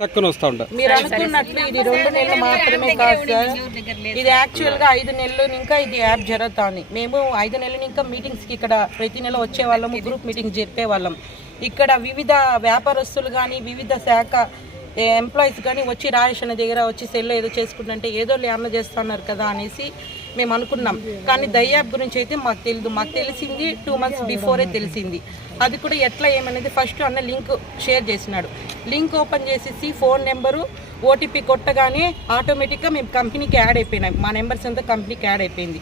మీరు అనుకున్నట్లు ఇది 2 నెలలు మాత్రమే కాదు సార్, ఇది యాక్చువల్గా 5 నెలలు ఇంకా ఇది యాప్ జరుగుతుంది. మేము 5 నెలలు ఇంకా మీటింగ్స్కి ఇక్కడ ప్రతి నెల వచ్చేవాళ్ళము, గ్రూప్ మీటింగ్స్ చెప్పేవాళ్ళం. ఇక్కడ వివిధ వ్యాపారస్తులు కానీ వివిధ శాఖ ఎంప్లాయీస్ కానీ వచ్చి రాజేష్ అన్న దగ్గర వచ్చి సెల్లో ఏదో చేసుకుంటుంటే ఏదో లేమన చేస్తున్నారు కదా అనేసి మేము అనుకున్నాం. కానీ దయ్యాప్ గురించి అయితే మాకు తెలియదు. మాకు తెలిసింది 2 months బిఫోరే తెలిసింది. అది కూడా ఎట్లా ఏమనేది ఫస్ట్ అన్న లింక్ షేర్ చేసినాడు. లింక్ ఓపెన్ చేసేసి ఫోన్ నెంబరు ఓటీపీ కొట్టగానే ఆటోమేటిక్గా మేము కంపెనీకి యాడ్ అయిపోయినాం. మా నెంబర్స్ అంతా కంపెనీకి యాడ్ అయిపోయింది.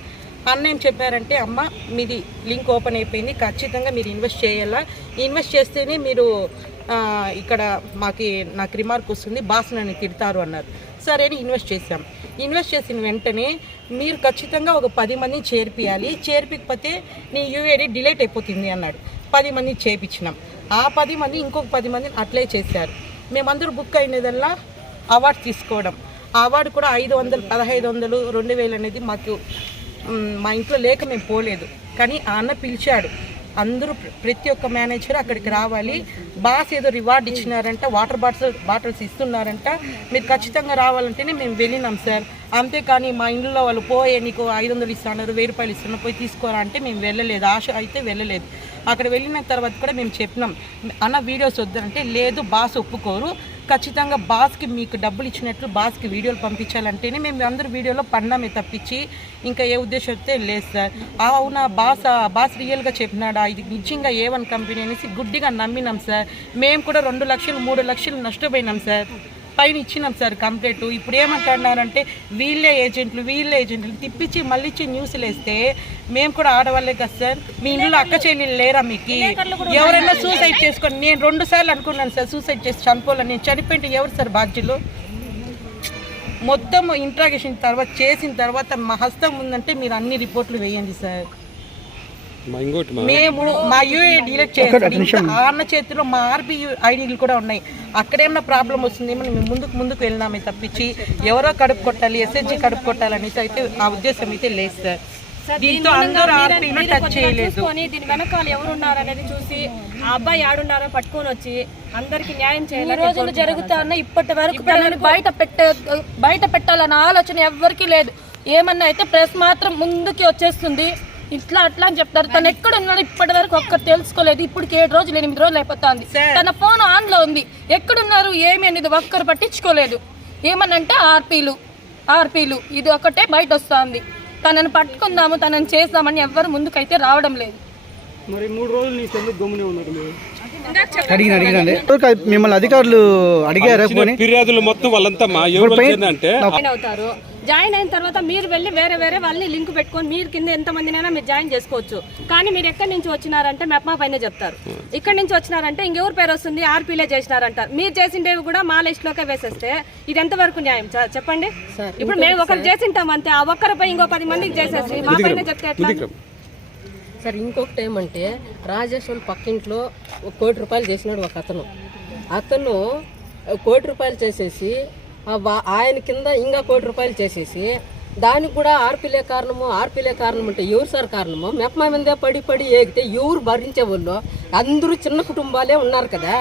అన్న ఏం చెప్పారంటే, అమ్మ మీది లింక్ ఓపెన్ అయిపోయింది, ఖచ్చితంగా మీరు ఇన్వెస్ట్ చేయాలా, ఇన్వెస్ట్ చేస్తేనే మీరు ఇక్కడ నాకు రిమార్క్ వస్తుంది, బాస్ నన్ను తిడతారు అన్నారు. సరే అని ఇన్వెస్ట్ చేసాం. ఇన్వెస్ట్ చేసిన వెంటనే మీరు ఖచ్చితంగా ఒక 10 మందిని చేర్పియాలి, చేర్పికపోతే నీ యూఏడి డిలీట్ అయిపోతుంది అన్నాడు. 10 మందిని చేర్పించినాం. ఆ 10 మంది ఇంకొక 10 మందిని అట్లే చేశారు. మేమందరూ బుక్ అయినదల్లా అవార్డు తీసుకోవడం. ఆ అవార్డు కూడా 500, 1500, 2000 అనేది మాకు మా ఇంట్లో లేక మేము పోలేదు. కానీ ఆ అన్న పిలిచాడు. అందరూ ప్రతి ఒక్క మేనేజర్ అక్కడికి రావాలి, బాస్ ఏదో రివార్డ్ ఇచ్చినారంట, వాటర్ బాటిల్స్ ఇస్తున్నారంట, మీరు ఖచ్చితంగా రావాలంటేనే మేము వెళ్ళినాం సార్. అంతేకాని మా ఇంట్లో వాళ్ళు పోయే నీకు 500 ఇస్తున్నారు, 1000 రూపాయలు ఇస్తున్నారు, పోయి తీసుకోరా అంటే మేము వెళ్ళలేదు. ఆశ అయితే వెళ్ళలేదు. అక్కడ వెళ్ళిన తర్వాత కూడా మేము చెప్పినాం, అన్న వీడియోస్ వద్దంటే లేదు, బాస్ ఒప్పుకోరు, ఖచ్చితంగా బాస్కి మీకు డబ్బులు ఇచ్చినట్లు బాస్కి వీడియోలు పంపించాలంటేనే మేము అందరూ వీడియోలో పడినామే తప్పించి ఇంకా ఏ ఉద్దేశంతో లేదు సార్. అవునా బాస్ రియల్గా చెప్పినాడా, ఇది నిజంగా A1 కంపెనీ అనేసి గుడ్డిగా నమ్మినాం సార్. మేము కూడా 2 లక్షలు 3 లక్షలు నష్టపోయినాం సార్. పైన ఇచ్చినాం సార్ కంప్లైంట్. ఇప్పుడు ఏమంటున్నారంటే వీళ్ళే ఏజెంట్లు తిప్పించి మళ్ళీ ఇచ్చి న్యూస్లు వేస్తే మేము కూడా ఆడవాళ్ళే కదా సార్. మీ ఇంట్లో అక్క చెల్లెలు లేరా మీకు? ఎవరైనా సూసైడ్ చేసుకోండి. నేను 2 సార్లు అనుకున్నాను సార్ సూసైడ్ చేసి చనిపోవాలని. నేను చనిపోయింటే ఎవరు సార్ బాధ్యులు? మొత్తం ఇంట్రాగేషన్ తర్వాత చేసిన తర్వాత మా హస్తం ఉందంటే మీరు అన్ని రిపోర్ట్లు వేయండి సార్. మేము మా యూఏ డిలీట్ చేస్తాం. ఆ అన్న చేతిలో మా ఆర్బీ ఐడీలు కూడా ఉన్నాయి. అక్కడేమన్నా ప్రాబ్లం వస్తుందేమో మేము ముందుకు వెళ్ళినామే తప్పించి ఎవరో కడుపు కొట్టాలి, ఎస్హెచ్జి కడుపు కొట్టాలనేసి అయితే ఆ ఉద్దేశం అయితే లేదు సార్. దీంతో అందరూ ఆర్బీలో టచ్ చేయలేదు. దీని వెనకాల ఎవరున్నారు అనేది చూసి ఆ అబ్బాయి ఆడున్నారో పట్టుకొని వచ్చి అందరికి న్యాయం చేయాలి. రోజులు జరుగుతా ఉన్నాయి. ఇప్పటి వరకు బయట పెట్టాలన్న ఆలోచన ఎవరికి లేదు. ఏమన్నా అయితే ప్రెస్ మాత్రం ముందుకి వచ్చేస్తుంది. ఇట్లా అట్లా అని చెప్తారు. తను ఎక్కడ ఉన్నాడు ఇప్పటి వరకు ఒక్కరు తెలుసుకోలేదు. ఇప్పటికి 7 రోజులు 8 రోజులు అయిపోతుంది. తన ఫోన్ ఆన్ లో ఉంది. ఎక్కడున్నారు ఏమి అనేది ఒక్కరు పట్టించుకోలేదు. ఏమనంటే ఆర్పీలు ఇది ఒకటే బయట వస్తుంది. తనని పట్టుకుందాము, తనని చేద్దామని ఎవ్వరు ముందుకైతే రావడం లేదు. మరి 3 రోజులు నీ సెల్ గమ్మునే ఉన్నారు. అడిగినండి మిమ్మల్ని అధికారులు అడిగారు. ఫిర్యాదులు మొత్తం వాళ్ళంతా జాయిన్ అవుతారు. జాయిన్ అయిన తర్వాత మీరు వెళ్ళి వేరే వాళ్ళని లింక్ పెట్టుకొని మీరు కింద ఎంతమందినైనా మీరు జాయిన్ చేసుకోవచ్చు. కానీ మీరు ఎక్కడి నుంచి వచ్చినారంటే మెప్మా పైన చెప్తారు. ఇక్కడి నుంచి వచ్చినారంటే ఇంకెవరు పేరు వస్తుంది, ఆర్పీలే చేసినారంటారు. మీరు చేసిండేవి కూడా మా లిస్ట్ లోకే వేసేస్తే ఇది ఎంతవరకు న్యాయం చెప్పండి? ఇప్పుడు మేము ఒకరు చేసింటాం అంతే, ఆ ఒక్కరిపై ఇంకో 10 మందికి చేసేసి మా పైన చెప్తే ఎట్లా సార్? ఇంకొకటి ఏమంటే రాజేష్ వాళ్ళ పక్కింట్లో 1 కోటి రూపాయలు చేసినాడు ఒక అతను 1 కోటి రూపాయలు చేసేసి ఆయన కింద ఇంకా 1 కోటి రూపాయలు చేసేసి దానికి కూడా ఆర్పీలే కారణము అంటే ఎవరు సార్ కారణము? మెప్మా మీదే పడి ఏగితే ఎవరు భరించే వాళ్ళు? అందరూ చిన్న కుటుంబాలే ఉన్నారు కదా.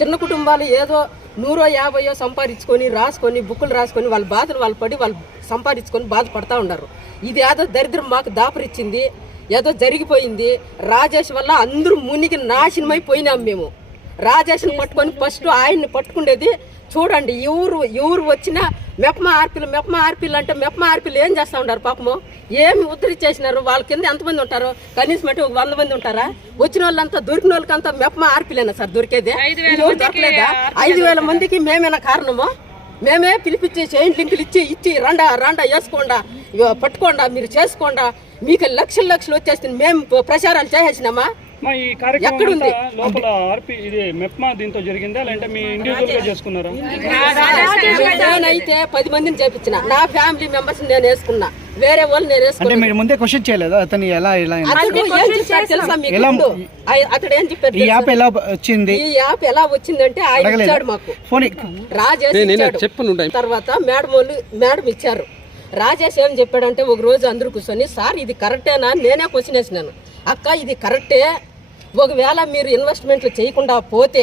చిన్న కుటుంబాలు ఏదో 100-50 సంపాదించుకొని రాసుకొని బుక్కులు రాసుకొని వాళ్ళ బాధలు వాళ్ళు సంపాదించుకొని బాధపడతా ఉన్నారు. ఇది ఏదో దరిద్రం మాకు దాపరిచ్చింది, ఏదో జరిగిపోయింది. రాజేష్ వల్ల అందరూ మునిగి నాశనమైపోయినాం. మేము రాజేష్ని పట్టుకొని ఫస్ట్ ఆయన్ని పట్టుకునేది చూడండి. ఎవరు వచ్చినా మెప్మా ఆర్పీలు అంటే మెప్మా ఆర్పీలు ఏం చేస్తూ ఉంటారు పాపము? ఏమి ఉత్తరి చేసినారు? వాళ్ళ కింద ఎంతమంది ఉంటారు? కనీసం ఒక 100 మంది ఉంటారా? వచ్చిన వాళ్ళంతా దొరికిన వాళ్ళకంతా మెప్మా ఆర్పీలేనా సార్ దొరికేదే? దొరకలేదా? 5000 మందికి మేమేనా కారణము? మేమే పిలిపించి చైన్ లింకులు ఇచ్చి రండా వేసుకోండా, పట్టుకోండా, మీరు చేసుకోండా, మీకు లక్షలు వచ్చేస్తుంది. మేము ప్రచారాలు చేసేసినామా? ఎక్కడుంది లోపల ఆర్పీ ఇది మెప్మా దీంతో జరిగిందా లేదంటే మీ ఇండివిజువల్ గా చేసుకున్నారా? నేనైతే 10 మందిని చేపించిన, నా ఫ్యామిలీ మెంబర్స్ నేను వేసుకున్నా, వేరే వాళ్ళు నేను వేసుకున్నా. మీరు ముందే క్వశ్చన్ చేయలేదు అతను తెలుసా మీకు? అతడు ఏం చెప్పారు? ఈ యాప్ ఎలా వచ్చింది? ఈ యాప్ ఎలా వచ్చిందంటే ఆయన ఇచ్చాడు మాకు, రాజేష్. తర్వాత మేడం ఇచ్చారు. రాజేష్ ఏం చెప్పాడంటే ఒక రోజు అందరూ కూర్చొని, సార్ ఇది కరెక్టేనా? నేనే క్వశ్చన్ వేసినాను. అక్క ఇది కరెక్టే, ఒకవేళ మీరు ఇన్వెస్ట్మెంట్లు చేయకుండా పోతే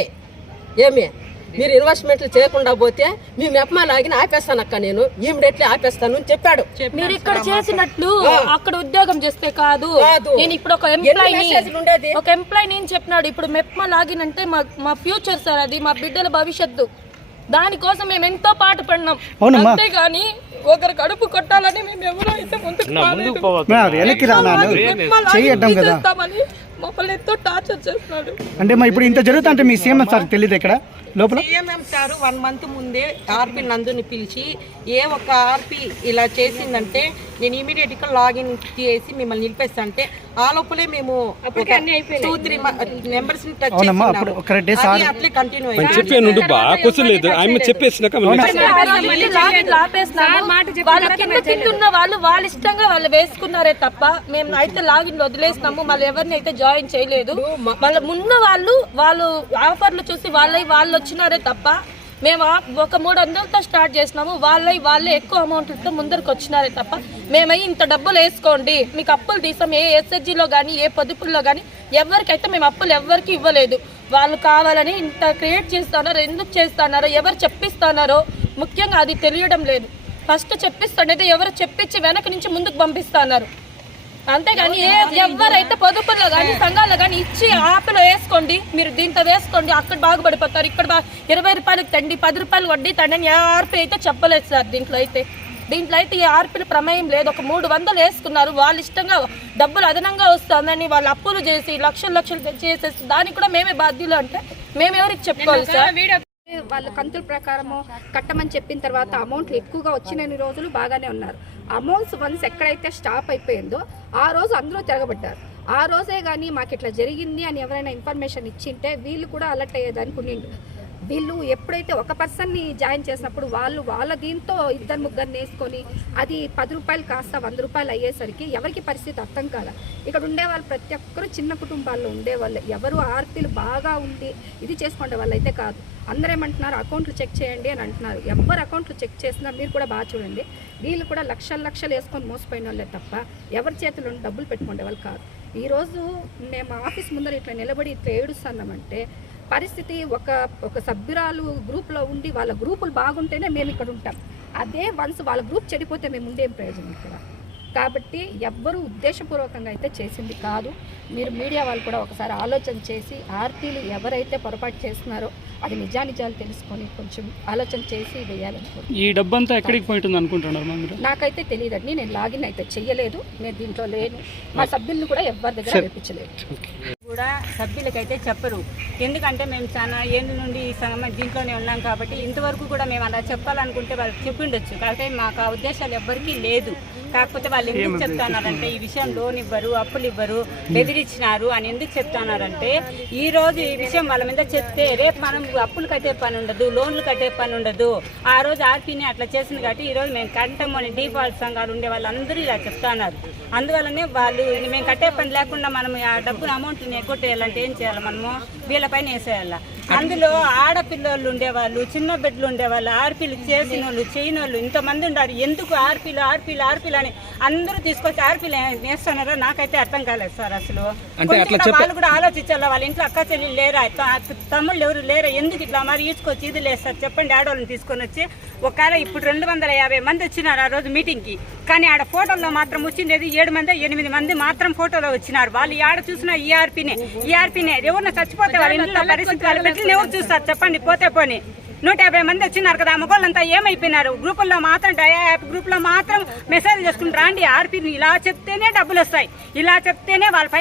మీరు ఇన్వెస్ట్మెంట్లు చేయకుండా పోతే మీ మెప్మా లాగిన ఆపేస్తాను అక్క, నేను ఇమ్మీడియట్లీ ఆపేస్తాను అని చెప్పాడు. మీరు ఇక్కడ చేసినట్లు అక్కడ ఉద్యోగం చేస్తే కాదు. నేను ఇప్పుడు ఒక ఎంప్లాయ్ నేను చెప్పినాడు, ఇప్పుడు మెప్మా లాగిన్ అంటే మా ఫ్యూచర్ సార్, అది మా బిడ్డల భవిష్యత్తు. దానికోసం మేము ఎంతో పాటు పడినాం. అంతేగాని ఒకరు కడుపు కొట్టాలని మేము ఎవరో అయితే మమ్మల్ని ఎంతో టార్చర్ చేస్తున్నాడు. అంటే ఇప్పుడు ఇంత జరుగుతా అంటే మీ సీఎం సార్ తెలియదు ఇక్కడ లోపల. సీఎంఎం సార్ 1 month ముందే ఆర్పీ నందుని పిలిచి ఏ ఒక్క ఆర్పీ ఇలా చేసిందంటే నేను ఇమీడియట్ గా లాగిన్ చేసి మిమ్మల్ని నిలిపేస్తా అంటే ఆ లోపలే మేము 2-3 మెంబర్స్ ని టచ్ చేసి అట్లే కంటిన్యూ వాళ్ళ ఇష్టంగా వాళ్ళు వేసుకున్నారే తప్ప మేము అయితే లాగిన్ వదిలేసినాము. మళ్ళీ ఎవరిని అయితే జాయిన్ చేయలేదు. వాళ్ళ ఉన్న వాళ్ళు ఆఫర్లు చూసి వాళ్ళు వచ్చినారే తప్ప మేము ఒక 300తో స్టార్ట్ చేసినాము. వాళ్ళే ఎక్కువ అమౌంట్తో ముందరికి వచ్చినారే తప్ప మేమై ఇంత డబ్బులు వేసుకోండి మీకు అప్పులు తీసాం ఏ ఎస్హెచ్జిలో కానీ ఏ పొదుపుల్లో కానీ ఎవరికైతే మేము అప్పులు ఎవరికి ఇవ్వలేదు. వాళ్ళు కావాలని ఇంత క్రియేట్ చేస్తున్నారో, ఎందుకు చేస్తున్నారో, ఎవరు చెప్పిస్తున్నారో ముఖ్యంగా అది తెలియడం లేదు. ఫస్ట్ చెప్పిస్తుండేది ఎవరు చెప్పించి వెనక నుంచి ముందుకు పంపిస్తున్నారు. అంతేగాని ఎవరైతే పొదుపుల్లో కానీ సంఘాల్లో కానీ ఇచ్చి ఆపిలో వేసుకోండి, మీరు దీంతో వేసుకోండి, అక్కడ బాగుపడిపోతారు, ఇక్కడ 20 రూపాయలకు తండి, 10 రూపాయలు వడ్డీ తండి అని ఆర్పీ అయితే చెప్పలేదు సార్. దీంట్లో అయితే ఈ ఆర్పీల ప్రమేయం లేదు. ఒక 300 వేసుకున్నారు. వాళ్ళ ఇష్టంగా డబ్బులు అదనంగా వస్తుందని వాళ్ళు అప్పులు చేసి లక్షలు చేసేసి దానికి కూడా మేమే బాధ్యులు అంటే మేము ఎవరికి చెప్పుకోవాలి సార్? వాళ్ళ కంతుల ప్రకారము కట్టమని చెప్పిన తర్వాత అమౌంట్లు ఎక్కువగా వచ్చిన రోజులు బాగానే ఉన్నారు. అమౌంట్స్ వన్స్ ఎక్కడైతే స్టాప్ అయిపోయిందో ఆ రోజు అందరూ తిరగబడ్డారు. ఆ రోజే కానీ మాకు ఇట్లా జరిగింది అని ఎవరైనా ఇన్ఫర్మేషన్ ఇచ్చింటే వీళ్ళు కూడా అలర్ట్ అయ్యేదానికి ఉండిండు. వీళ్ళు ఎప్పుడైతే ఒక పర్సన్ని జాయిన్ చేసినప్పుడు వాళ్ళ దీంతో 2-3 వేసుకొని అది 10 రూపాయలు కాస్త 100 రూపాయలు అయ్యేసరికి ఎవరికి పరిస్థితి అర్థం కాల. ఇక్కడ ఉండేవాళ్ళు ప్రతి ఒక్కరు చిన్న కుటుంబాల్లో ఉండేవాళ్ళు, ఎవరు ఆర్పీలు బాగా ఉండి ఇది చేసుకునే వాళ్ళు అయితే కాదు. అందరూ ఏమంటున్నారు అకౌంట్లు చెక్ చేయండి అని అంటున్నారు. ఎవరు అకౌంట్లు చెక్ చేసినా మీరు కూడా బాగా చూడండి, వీళ్ళు కూడా లక్షలు వేసుకొని మోసపోయిన వాళ్ళే తప్ప ఎవరి చేతిలో డబ్బులు పెట్టుకునే వాళ్ళు కాదు. ఈరోజు మేము ఆఫీస్ ముందర ఇట్లా నిలబడి ఇట్లా ఏడుస్తున్నామంటే పరిస్థితి ఒక సభ్యురాలు గ్రూప్లో ఉండి వాళ్ళ గ్రూపులు బాగుంటేనే మేము ఇక్కడ ఉంటాం. అదే వన్స్ వాళ్ళ గ్రూప్ చెడిపోతే మేము ఉండేం ప్రయోజనం ఇక్కడ. కాబట్టి ఎవ్వరూ ఉద్దేశపూర్వకంగా అయితే చేసింది కాదు. మీరు మీడియా వాళ్ళు కూడా ఒకసారి ఆలోచన చేసి ఆర్టీలు ఎవరైతే పొరపాటు చేస్తున్నారో అది నిజాలు తెలుసుకొని కొంచెం ఆలోచన చేసి వేయాలనుకుంటున్నాను. ఈ డబ్బంతా ఎక్కడికి పోయింటుంది అనుకుంటున్నారు? నాకైతే తెలియదండి, నేను లాగిన్ అయితే చెయ్యలేదు, నేను దీంట్లో లేను, మా సభ్యులను కూడా ఎవరి దగ్గర వేయించలేదు. కూడా సభ్యులకైతే చెప్పరు. ఎందుకంటే మేము చాలా ఏళ్ళ నుండి ఈ దీంట్లోనే ఉన్నాం కాబట్టి ఇంతవరకు కూడా మేము అలా చెప్పాలనుకుంటే వాళ్ళకి చెప్పిండొచ్చు. కాబట్టి మాకు ఆ ఉద్దేశాలు ఎవ్వరికీ లేదు. కాకపోతే వాళ్ళు ఎందుకు చెప్తున్నారంటే ఈ విషయం లోన్ ఇవ్వరు, అప్పులు ఇవ్వరు, బెదిరించినారు అని ఎందుకు చెప్తున్నారంటే ఈ రోజు ఈ విషయం వాళ్ళ మీద చెప్తే రేపు మనం అప్పులు కట్టే పని ఉండదు, లోన్లు కట్టే పని ఉండదు. ఆ రోజు ఆర్పీని అట్లా చేసింది కాబట్టి ఈరోజు మేము కంటమని డిఫాల్ట్ సంఘాలు ఉండే వాళ్ళందరూ ఇలా చెప్తున్నారు. అందువల్లనే వాళ్ళు మేము కట్టే పని లేకుండా మనం ఆ డబ్బులు అమౌంట్ని ఎగ్గొట్టేయాలంటే ఏం చేయాలి? మనము వీళ్ళపైన వేసేయాల. అందులో ఆడపిల్లలు ఉండేవాళ్ళు, చిన్న బిడ్డలు ఉండేవాళ్ళు, ఆర్పీలు చేసిన వాళ్ళు చేయని వాళ్ళు ఇంతమంది ఉన్నారు. ఎందుకు ఆర్పీలు అని అందరూ తీసుకొచ్చి ఆర్పీలు వేస్తున్నారో నాకైతే అర్థం కాలేదు సార్. అసలు వాళ్ళు కూడా ఆలోచించాలి. వాళ్ళ ఇంట్లో అక్క చెల్లి లేరా, తమ్ముళ్ళు ఎవరు లేరా, ఎందుకు ఇట్లా మరి ఈడ్చుకొచ్చి ఇది లేదు సార్ చెప్పండి. ఆడవాళ్ళని తీసుకొని వచ్చి ఒకవేళ ఇప్పుడు 250 మంది వచ్చినారు ఆ రోజు మీటింగ్కి, కానీ ఆడ ఫోటోల్లో మాత్రం వచ్చిండేది 7-8 మంది మాత్రం ఫోటోలో వచ్చినారు. వాళ్ళు ఆడ చూసిన ఈఆర్పీనే ఎవరిన చచ్చిపోతే వాళ్ళ ఇంట్లో పరిస్థితి వాళ్ళ పెట్టిన ఎవరు చూస్తారు చెప్పండి? పోతే పోని 150 మంది వచ్చినారు కదా, మగోళ్ళంతా ఏమైపోయినారు? గ్రూపుల్లో మాత్రం యాప్ గ్రూప్ లో మాత్రం మెసేజ్ చేసుకుని రాండి, ఆర్పీని ఇలా చెప్తేనే డబ్బులు వస్తాయి, ఇలా చెప్తేనే వాళ్ళ పై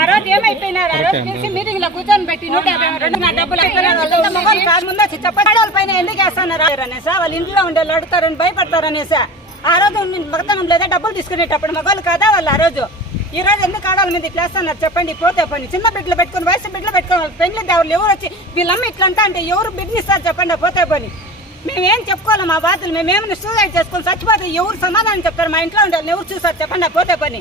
ఆ రోజు ఏమైపోయినారు? ఆ రోజు పిలిచి మీటింగ్ లో కూర్చొని పెట్టి 150 డబ్బులు మగోళ్ళు కాదు ముందు వచ్చి చెప్పడం పైన ఎందుకు వేస్తున్నారు అనేసా, వాళ్ళ ఇంట్లో ఉండే వాళ్ళు అడుగుతారని భయపడతారనేసా. ఆ రోజు మగతనం లేదా డబ్బులు తీసుకునేటప్పుడు మగవాళ్ళు కాదా వాళ్ళు? ఆ రోజు ఈ రోజు ఎందుకు ఆడవాళ్ళ మీద ఇట్లా వేస్తున్నారు చెప్పండి? పోతే పని చిన్న బిడ్డలు పెట్టుకుని వయసు బిడ్డలు పెట్టుకుని పెళ్లి దేవుళ్ళు ఎవరు వచ్చి వీళ్ళమ్మ ఇట్లా అంటే ఎవరు బిడ్డనిస్తారు చెప్పండి? పోతే పని మేమేం చెప్పుకోవాలి మా బాధలు? మేమేమైనా సూసైడ్ చేసుకొని చచ్చిపోతే ఎవరు సమాధానం చెప్తారు? మా ఇంట్లో ఉండాలని ఎవరు చూసారు చెప్పండి? పోతే పని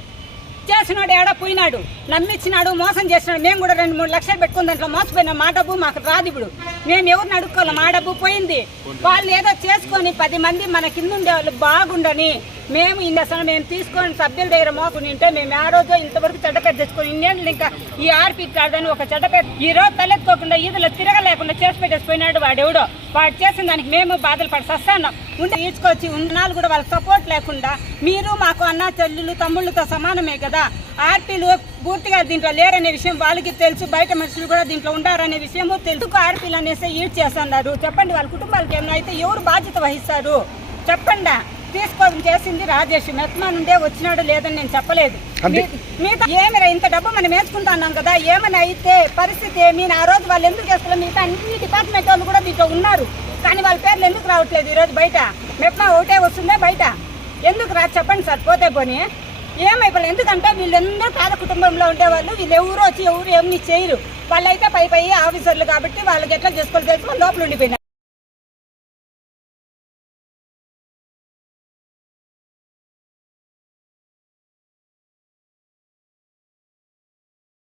చేసినాడు ఏడా పోయినాడు, నమ్మిచ్చినాడు, మోసం చేసినాడు. మేము కూడా 2-3 లక్షలు పెట్టుకుని దాంట్లో మోసపోయినాం. మా డబ్బు మాకు రాదు. ఇప్పుడు మేము ఎవరిని అడుక్కోవాలి? మా డబ్బు పోయింది. వాళ్ళు ఏదో చేసుకొని 10 మంది మన కింద ఉండే వాళ్ళు బాగుండని మేము అసలు మేము తీసుకొని సభ్యుల దగ్గర మోకుని ఉంటే మేము ఆ రోజు ఇంతవరకు చెడ్డపేట తెచ్చుకొని ఇన్నేళ్ళు ఇంకా ఈ ఆర్పీ కాదని ఒక చెడ్డపేట ఈ రోజు తలెత్తుకోకుండా ఈదులో తిరగలేకుండా చేసి పెట్టేసిపోయినాడు వాడెవడో. వాడు చేసిన దానికి మేము బాధలు పడి సస్తాన్నాం. ఉండి తీసుకొచ్చి ఉన్నాళ్ళు కూడా వాళ్ళకి సపోర్ట్ లేకుండా మీరు మాకు అన్న చెల్లెలు తమ్ముళ్ళతో సమానమే కదా. ఆర్పీలు పూర్తిగా దీంట్లో లేరనే విషయం వాళ్ళకి తెలుసు, బయట మనుషులు కూడా దీంట్లో ఉండారనే విషయము తెలుసు. ఆర్పీలు అనేసి ఈడ్ చేస్తున్నారు. చెప్పండి, వాళ్ళ కుటుంబాలకి ఏమైనా అయితే ఎవరు బాధ్యత వహిస్తారు చెప్పండి. తీసుకొని చేసింది రాజేష్. మెత్మా నుండే వచ్చినాడు లేదని నేను చెప్పలేదు. మిగతా ఏమిరా ఇంత డబ్బు మనం వేసుకుంటున్నాం కదా, ఏమైనా అయితే పరిస్థితి ఏమి? ఆ రోజు వాళ్ళు ఎందుకు చేస్తారు? మిగతా అన్ని డిపార్ట్మెంట్ వాళ్ళు కూడా దీంట్లో ఉన్నారు, కానీ వాళ్ళ పేర్లు ఎందుకు రావట్లేదు ఈరోజు బయట? మెప్మా ఒకటే వస్తుందే బయట, ఎందుకు రా చెప్పండి సార్. పోతే పోనీ ఏమైపోలేదు. ఎందుకంటే వీళ్ళందరూ పేద కుటుంబంలో ఉండేవాళ్ళు. వీళ్ళు ఎవరు వచ్చి ఎవరు ఏమీ చేయరు. వాళ్ళైతే పై ఆఫీసర్లు కాబట్టి వాళ్ళకి ఎట్లా చేసుకోవాలి తెలుసు, లోపల ఉండిపోయినారు.